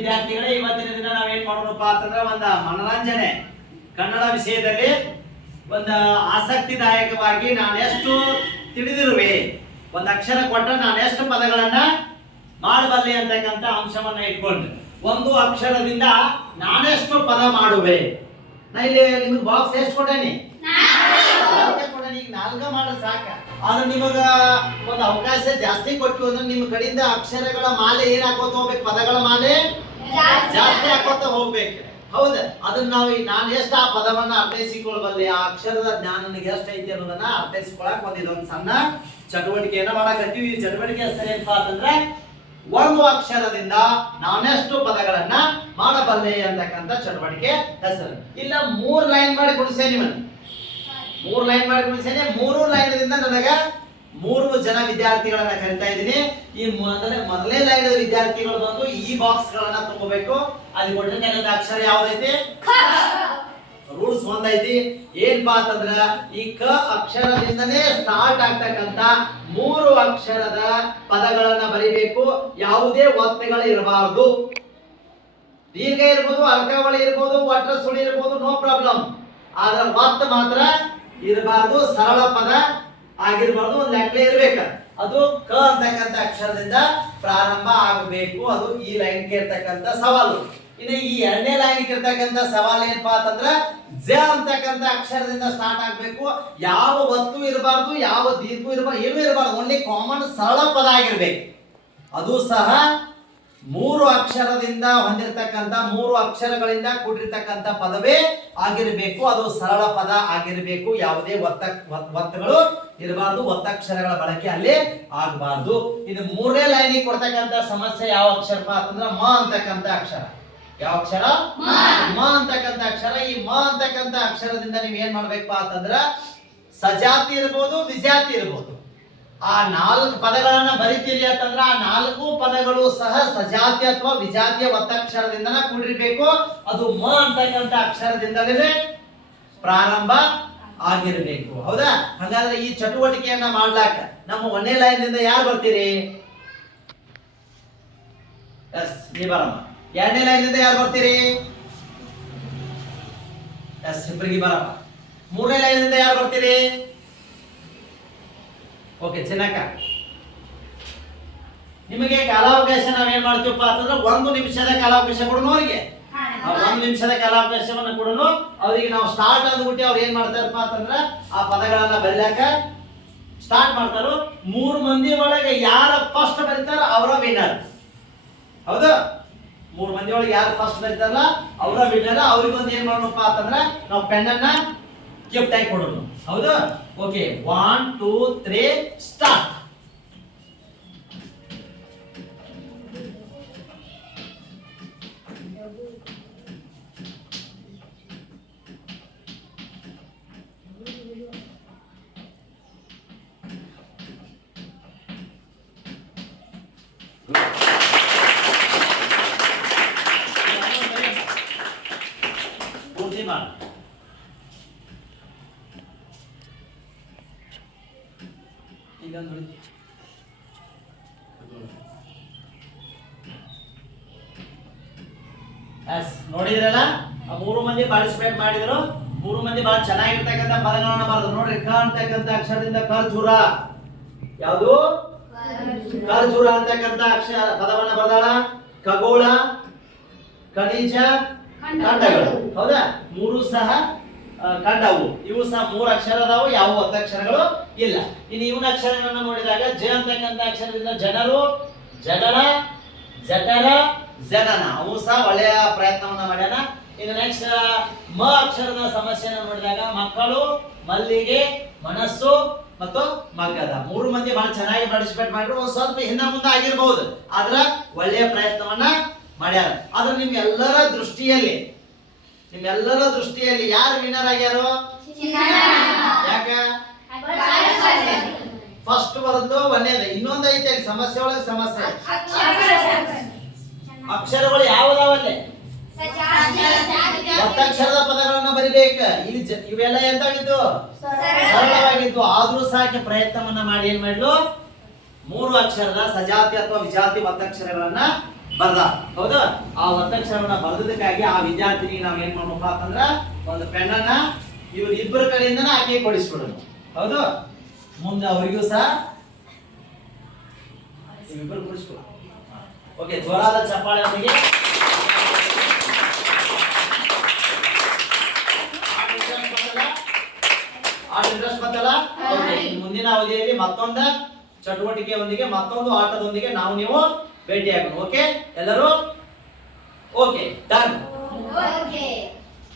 ವಿದ್ಯಾರ್ಥಿಗಳೇ, ಇವತ್ತಿನ ದಿನ ನಾವೇನ್ ಮಾಡೋಣಪ್ಪ ಅಂತಂದ್ರೆ ಒಂದ ಮನರಂಜನೆ. ಕನ್ನಡ ವಿಷಯದಲ್ಲಿ ಒಂದು ಆಸಕ್ತಿದಾಯಕವಾಗಿ ನಾನೆಷ್ಟು ತಿಳಿದಿರುವೆ. ಒಂದು ಅಕ್ಷರ ಕೊಟ್ಟರೆ ನಾನೆಷ್ಟು ಪದಗಳನ್ನ ಮಾಡಬಲ್ಲೆ ಅಂತಕ್ಕಂಥ ಅಂಶವನ್ನ ಇಟ್ಕೊಂಡು ಒಂದು ಅಕ್ಷರದಿಂದ ನಾನೆಷ್ಟು ಪದ ಮಾಡುವೆ. ನಾ ಇಲ್ಲಿ ನಿಮ್ಗೆ ಬಾಕ್ಸ್ ಎಷ್ಟು ಕೊಟ್ಟೇನಿ? ನಾಲ್ಕೇ ಈಗ ನಾಲ್ಕ ಮಾಡ ಸಾಕ. ಆದ್ರೆ ನಿಮಗ ಒಂದು ಅವಕಾಶ ಜಾಸ್ತಿ ಕೊಟ್ಟು ಅಂದ್ರೆ ನಿಮ್ಮ ಕಡೆಯಿಂದ ಅಕ್ಷರಗಳ ಮಾಲೆ ಏನ್ ಹಾಕೋತ ಹೋಗ್ಬೇಕು? ಪದಗಳ ಮಾಲೆ ಜಾಸ್ತಿ. ಹಾಕೋತ ಹೋಗ್ಬೇಕು. ಹೌದ? ಅದನ್ನ ನಾವು ನಾನು ಎಷ್ಟು ಆ ಪದವನ್ನ ಅರ್ಥೈಸಿಕೊಳ್ಬಲ್ಲೆ? ಆ ಅಕ್ಷರದ ಜ್ಞಾನ ನನಗೆ ಎಷ್ಟು ಐತಿ ಅನ್ನೋದನ್ನ ಅರ್ಥೈಸ್ಕೊಳಕ್ ಒಂದು ಇದೊಂದು ಸಣ್ಣ ಚಟುವಟಿಕೆಯನ್ನ ಮಾಡಕತ್ತೀವಿ. ಈ ಚಟುವಟಿಕೆ ಸರಿಯಪ್ಪ ಅಂತಂದ್ರೆ ಒಂದು ಅಕ್ಷರದಿಂದ ನಾನೆಷ್ಟು ಪದಗಳನ್ನ ಮಾಡಬಲ್ಲೆ ಅಂತಕ್ಕಂಥ ಚಟುವಟಿಕೆ ಹೆಸರು. ಇಲ್ಲ ಮೂರ್ ಲೈನ್ ಮಾಡಿ ಕೊಡಿಸೇ ನಿಮ್ಮನ್ನ. ಮೂರ್ ಲೈನ್ ಮಾಡಿ ಕೊಡಿಸೇನೆ ಮೂರು ಲೈನ್ದಿಂದ ನನಗೆ ಮೂರು ಜನ ವಿದ್ಯಾರ್ಥಿಗಳನ್ನ ಕರಿತಾ ಇದ್ದೀನಿ. ಈ ಮೊದಲನೇ ಮೊದಲೇ ಲೈನ್ ವಿದ್ಯಾರ್ಥಿಗಳು ಬಂದು ಈ ಬಾಕ್ಸ್ ಗಳನ್ನ ತುಂಬಬೇಕು ಅಲ್ಲಿ ಕೊಟ್ಟಿರ್ತಕ್ಕಂಥ ಅಕ್ಷರ ಯಾವ್ದೈತಿ? ರೂಲ್ಸ್ ಒಂದೈತಿ. ಏನ್ಪಾ ಅಂತಂದ್ರ ಈ ಕ ಅಕ್ಷರದಿಂದನೇ ಸ್ಟಾರ್ಟ್ ಆಗ್ತಕ್ಕಂತ ಮೂರು ಅಕ್ಷರದ ಪದಗಳನ್ನ ಬರಿಬೇಕು. ಯಾವುದೇ ಒತ್ತೆಗಳು ಇರಬಾರದು. ದೀರ್ಘ ಇರ್ಬೋದು ಅರ್ಕಾವಳಿ ಇರ್ಬೋದು ವಾಟರ್ ಸುಳಿ ಇರ್ಬೋದು ನೋ ಪ್ರಾಬ್ಲಮ್ ಆದ್ರೆ ಒತ್ತ ಮಾತ್ರ ಇರಬಾರ್ದು, ಸರಳ ಪದ ಆಗಿರ್ಬಾರ್ದು, ಒಂದು ಲೆಕ್ಕಲೆ ಇರಬೇಕು. ಅದು ಕ ಅಂತಕ್ಕಂಥ ಅಕ್ಷರದಿಂದ ಪ್ರಾರಂಭ ಆಗಬೇಕು. ಅದು ಈ ಲೈನ್ಗೆ ಇರ್ತಕ್ಕಂಥ ಸವಾಲು. ಇನ್ನು ಈ ಎರಡನೇ ಲೈನ್ ಇರ್ತಕ್ಕಂಥ ಸವಾಲು ಏನಪ್ಪಾ ಅಂತಂದ್ರೆ, ಜ ಅಂತಕ್ಕಂಥ ಅಕ್ಷರದಿಂದ ಸ್ಟಾರ್ಟ್ ಆಗಬೇಕು. ಯಾವ ಒತ್ತು ಇರಬಾರ್ದು, ಯಾವ ದೀರ್ಘ ಇರಬಾರ್ದು, ಏನೂ ಇರಬಾರ್ದು. ಓನ್ಲಿ ಕಾಮನ್ ಸರಳ ಪದ ಆಗಿರ್ಬೇಕು. ಅದು ಸಹ ಅಕ್ಷರದಿಂದ ಹೊಂದಿರತಕ್ಕಂತ ಮೂರು ಅಕ್ಷರಗಳಿಂದ ಕೂಡಿರ್ತಕ್ಕಂಥ ಪದವೇ ಆಗಿರಬೇಕು. ಅದು ಸರಳ ಪದ ಆಗಿರಬೇಕು. ಯಾವುದೇ ಒತ್ತ ಒತ್ತಗಳು ಇರಬಾರ್ದು. ಒತ್ತಕ್ಷರಗಳ ಬಳಕೆ ಅಲ್ಲಿ ಆಗಬಾರ್ದು. ಇದು ಮೂರನೇ ಲೈನಿಗೆ ಕೊಡ್ತಕ್ಕಂತ ಸಮಸ್ಯೆ ಯಾವ ಅಕ್ಷರಪ್ಪ ಅಂತಂದ್ರ ಮ ಅಂತಕ್ಕಂಥ ಅಕ್ಷರ. ಯಾವ ಅಕ್ಷರ? ಮ ಅಂತಕ್ಕಂಥ ಅಕ್ಷರ. ಈ ಮ ಅಂತಕ್ಕಂಥ ಅಕ್ಷರದಿಂದ ನೀವ್ ಏನ್ ಮಾಡ್ಬೇಕಪ್ಪ ಅಂತಂದ್ರ ಸಜಾತಿ ಇರ್ಬೋದು ವಿಜಾತಿ ಇರ್ಬೋದು. ಆ ನಾಲ್ಕು ಪದಗಳನ್ನ ಬರಿತೀರಿ ಅಂತಂದ್ರೆ ಆ ನಾಲ್ಕು ಪದಗಳು ಸಹ ಸಜಾತಿ ಅಥವಾ ವಿಜಾತಿಯ ಒತ್ತಕ್ಷರದಿಂದ ಕೂಡಿರ್ಬೇಕು. ಅದು ಮ ಅಂತಕ್ಕಂಥ ಅಕ್ಷರದಿಂದಲೇ ಪ್ರಾರಂಭ ಆಗಿರಬೇಕು. ಹೌದಾ? ಹಾಗಾದ್ರೆ ಈ ಚಟುವಟಿಕೆಯನ್ನ ಮಾಡ್ಲಾಕ ನಮ್ಮ ಒಂದೇ ಲೈನ್ನಿಂದ ಯಾರು ಬರ್ತೀರಿ? ಎಸ್, ನೀ ಬರಮ್ಮ. ಎರಡನೇ ಲೈನ್ನಿಂದ ಯಾರು ಬರ್ತೀರಿ? ಎಸ್ ಇಬ್ಬರಿಗೆ ಬರಮ್ಮ. ಮೂರನೇ ಲೈನ್ನಿಂದ ಯಾರು ಬರ್ತೀರಿ? ಓಕೆ ಚಿನ್ನಕ್ಕ. ನಿಮಗೆ ಕಾಲಾವಕಾಶ ನಾವೇನ್ ಮಾಡ್ತೀವಪ್ಪ ಅಂತಂದ್ರೆ ಒಂದು ನಿಮಿಷದ ಕಾಲಾವಕಾಶ ಕೊಡೋಣ ಅವರಿಗೆ. ಒಂದು ನಿಮಿಷದ ಕಾಲಾವಕಾಶವನ್ನು ಕೊಡೋಣ. ಅವರಿಗೆ ನಾವು ಸ್ಟಾರ್ಟ್ ಅಂದ್ಬಿಟ್ಟು ಅವ್ರು ಏನ್ ಮಾಡ್ತಾರಪ್ಪ ಅಂತಂದ್ರೆ ಆ ಪದಗಳನ್ನ ಬರಿಲಾಕ ಸ್ಟಾರ್ಟ್ ಮಾಡ್ತಾರೋ. ಮೂರು ಮಂದಿ ಒಳಗೆ ಯಾರ ಫಸ್ಟ್ ಬರೀತಾರ ಅವರ ವಿನ್ನರ್ ಹೌದು? ಮೂರು ಮಂದಿ ಒಳಗೆ ಯಾರು ಫಸ್ಟ್ ಬರೀತಾರಲ್ಲ ಅವರ ವಿನ್ನರ್ ಅವ್ರಿಗೊಂದು ಏನ್ ಮಾಡೋಣಪ್ಪ ಅಂತಂದ್ರೆ ನಾವು ಪೆನ್ನನ್ನ ಗಿಫ್ಟ್ ಆಗಿ ಕೊಡೋಣ ಹೌದು? Okay one two three start ಪೂರ್ತಿ ಮಾಡಿ. ನೋಡಿ ಎಸ್ ನೋಡಿದ್ರಲ್ಲ? ಆ ಮೂರು ಮಂದಿ ಪಾರ್ಟಿಸಿಪೇಟ್ ಮಾಡಿದ್ರು. ಮೂರು ಮಂದಿ ಬಹಳ ಚೆನ್ನಾಗಿರ್ತಕ್ಕಂಥ ಪದಗಳನ್ನ ಬರೆದ್ರು. ನೋಡ್ರಿ ಕ ಅಂತಕ್ಕಂಥ ಅಕ್ಷರದಿಂದ ಖರ್ಜೂರ ಯಾವುದು? ಖರ್ಜೂರ ಅಂತಕ್ಕಂಥ ಅಕ್ಷರ ಪದವನ್ನ ಬರೆದಾಳ? ಖಗೋಳ ಖನಿಜ ಖಂಡಗಳು. ಹೌದಾ? ಮೂರು ಸಹ ಕಂಡವು. ಇವು ಸಹ ಮೂರು ಅಕ್ಷರ ಅದಾವು ಯಾವ ಒತ್ತಕ್ಷರಗಳು ಇಲ್ಲ. ಇನ್ನು ಇವನ ಅಕ್ಷರಗಳನ್ನ ನೋಡಿದಾಗ ಜ ಅಂತಕ್ಕಂಥ ಅಕ್ಷರದಿಂದ ಜನರು ಜಗಳ ಜಠರ, ಜನನ. ಅವು ಸಹ ಒಳ್ಳೆಯ ಪ್ರಯತ್ನವನ್ನ ಮಾಡ್ಯಾನ. ಇನ್ನು ನೆಕ್ಸ್ಟ್ ಮ ಅಕ್ಷರದ ಸಮಸ್ಯೆಯನ್ನು ನೋಡಿದಾಗ ಮಕ್ಕಳು, ಮಲ್ಲಿಗೆ, ಮನಸ್ಸು ಮತ್ತು ಮಗ್ಗದ ಮೂರು ಮಂದಿ ಬಹಳ ಚೆನ್ನಾಗಿ ಪಾರ್ಟಿಸಿಪೇಟ್ ಮಾಡಿದ್ರು. ಒಂದು ಸ್ವಲ್ಪ ಹಿಂದೆ ಮುಂದೆ ಆಗಿರ್ಬಹುದು ಆದ್ರ ಒಳ್ಳೆಯ ಪ್ರಯತ್ನವನ್ನ ಮಾಡ್ಯಾರ. ಆದ್ರೆ ನಿಮ್ಮೆಲ್ಲರ ದೃಷ್ಟಿಯಲ್ಲಿ ನಿಮ್ಮೆಲ್ಲರ ದೃಷ್ಟಿಯಲ್ಲಿ ಯಾರು ವಿನ್ನರ್ ಆಗ್ಯಾರು? ಯಾಕ? ಫಸ್ಟ್ ಬರದ್ದು ಒಂದೇ ಇನ್ನೊಂದ್ ಐತೆ ಸಮಸ್ಯೆ ಒಳಗೆ ಸಮಸ್ಯೆ. ಅಕ್ಷರಗಳು ಯಾವ್ದಾವಲ್ಲೇ? ಒತ್ತಕ್ಷರದ ಪದಗಳನ್ನ ಬರಿಬೇಕ. ಇಲ್ಲಿ ಇವೆಲ್ಲ ಎಂತಾಗಿದ್ದು? ಸರಳವಾಗಿದ್ದು. ಆದ್ರೂ ಸಾಕೆ ಪ್ರಯತ್ನವನ್ನ ಮಾಡಿ ಏನ್ ಮಾಡ್ಲು? ಮೂರು ಅಕ್ಷರದ ಸಜಾತಿ ಅಥವಾ ವಿಜಾತಿ ಒತ್ತಕ್ಷರಗಳನ್ನ ಬರ್ದ. ಹೌದಾ? ಆ ಒತ್ತಕ್ಷರವನ್ನ ಬರ್ದದಕ್ಕಾಗಿ ಆ ವಿದ್ಯಾರ್ಥಿನಿ ನಾವ್ ಏನ್ ಮಾಡ್ಬೇಕಪ್ಪ ಅಂತಂದ್ರ ಒಂದು ಪೆನ್ನನ್ನ ಇವ್ರ ಇಬ್ಬರ ಕಡೆಯಿಂದನ ಆಕೆ ಕೊಡಿಸ್ಬಿಡೋದು. ಹೌದು? ಮುಂದೆ ಅವರಿಗೂ ಸಹ ಕೊಡಿಸ್ಬಿಡು. ಓಕೆ ಜೋರಾದ ಚಪ್ಪಾಳೆ ಅವರಿಗೆ. ಬಂತಲ್ಲ? ಮುಂದಿನ ಅವಧಿಯಲ್ಲಿ ಮತ್ತೊಂದು ಚಟುವಟಿಕೆಯೊಂದಿಗೆ ಮತ್ತೊಂದು ಆಟದೊಂದಿಗೆ ನಾವು ನೀವು ಭೇಟಿಯಾಗೋಣ ಓಕೆ ಎಲ್ಲರೂ ಓಕೆ ಡನ್ Okay.